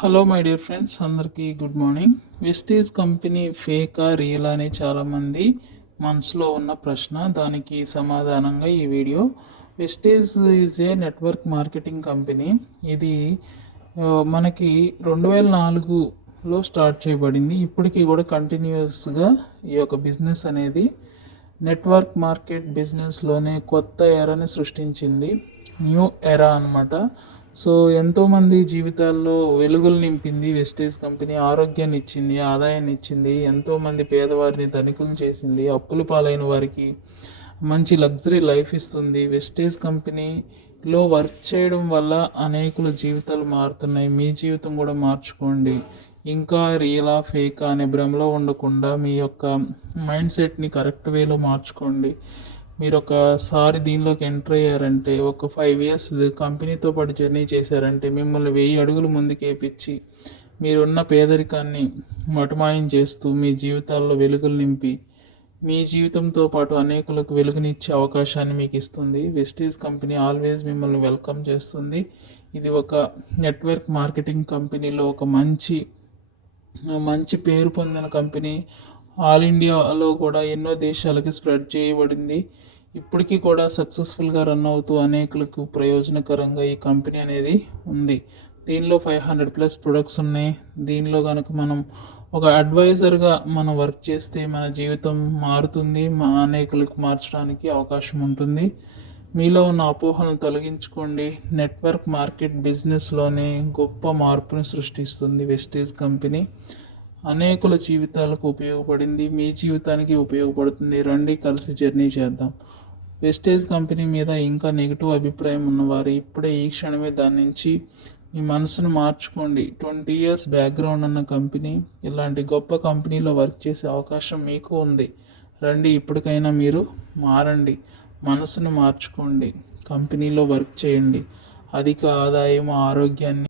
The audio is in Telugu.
హలో మై డియర్ ఫ్రెండ్స్ అందరికీ గుడ్ మార్నింగ్ వెస్టీజ్ కంపెనీ ఫేకా రియల్ అనే చాలామంది మనసులో ఉన్న ప్రశ్న. దానికి సమాధానంగా ఈ video Vestige is a network marketing company ఇది మనకి రెండు వేల నాలుగులో స్టార్ట్ చేయబడింది. ఇప్పటికీ కూడా కంటిన్యూస్గా ఈ యొక్క బిజినెస్ అనేది నెట్వర్క్ మార్కెట్ బిజినెస్లోనే కొత్త ఎరాని సృష్టించింది. న్యూ ఎరా అనమాట సో ఎంతోమంది జీవితాల్లో వెలుగులు నింపింది వెస్టేజ్ కంపెనీ ఆరోగ్యాన్ని ఇచ్చింది ఆదాయాన్ని ఇచ్చింది ఎంతోమంది పేదవారిని ధనికులు చేసింది అప్పులు పాలైన వారికి మంచి లగ్జరీ లైఫ్ ఇస్తుంది. వెస్టేజ్ కంపెనీలో వర్క్ చేయడం వల్ల అనేకుల జీవితాలు మారుతున్నాయి. మీ జీవితం కూడా మార్చుకోండి. ఇంకా రియలా ఫేకా అనే భ్రమలో ఉండకుండా మీ యొక్క మైండ్ సెట్ని కరెక్ట్ వేలో మార్చుకోండి. మీరు ఒకసారి దీనిలోకి ఎంటర్ అయ్యారంటే ఒక ఫైవ్ ఇయర్స్ కంపెనీతో పాటు జర్నీ చేశారంటే మిమ్మల్ని వెయ్యి అడుగులు ముందుకు వేపించి మీరున్న పేదరికాన్ని మటుమాయం చేస్తూ మీ జీవితాల్లో వెలుగులు నింపి మీ జీవితంతో పాటు అనేకులకు వెలుగునిచ్చే అవకాశాన్ని మీకు ఇస్తుంది వెస్టీజ్ కంపెనీ ఆల్వేస్ మిమ్మల్ని వెల్కమ్ చేస్తుంది. ఇది ఒక నెట్వర్క్ మార్కెటింగ్ కంపెనీలో ఒక మంచి మంచి పేరు పొందిన కంపెనీ ఆల్ ఇండియాలో కూడా ఎన్నో దేశాలకి స్ప్రెడ్ చేయబడింది. ఇప్పటికీ కూడా సక్సెస్ఫుల్గా రన్ అవుతూ అనేకులకు ప్రయోజనకరంగా ఈ కంపెనీ అనేది ఉంది. దీనిలో ఫైవ్ హండ్రెడ్ ప్లస్ ప్రొడక్ట్స్ ఉన్నాయి. దీనిలో కనుక మనం ఒక అడ్వైజర్గా మనం వర్క్ చేస్తే మన జీవితం మారుతుంది మా అనేకులకు మార్చడానికి అవకాశం ఉంటుంది. మీలో ఉన్న అపోహలను తొలగించుకోండి. నెట్వర్క్ మార్కెట్ బిజినెస్లోనే గొప్ప మార్పును సృష్టిస్తుంది వెస్టేజ్ కంపెనీ. అనేకుల జీవితాలకు ఉపయోగపడింది. మీ జీవితానికి ఉపయోగపడుతుంది. రండి కలిసి జర్నీ చేద్దాం. వెస్టేజ్ కంపెనీ మీద ఇంకా నెగిటివ్ అభిప్రాయం ఉన్నవారు ఇప్పుడే ఈ క్షణమే దాని నుంచి మీ మనసును మార్చుకోండి. ట్వంటీ ఇయర్స్ బ్యాక్గ్రౌండ్ ఉన్న కంపెనీ ఇలాంటి గొప్ప కంపెనీలో వర్క్ చేసే అవకాశం మీకు ఉంది. రండి ఇప్పటికైనా మీరు మారండి. మనసును మార్చుకోండి. కంపెనీలో వర్క్ చేయండి. అధిక ఆదాయం ఆరోగ్యాన్ని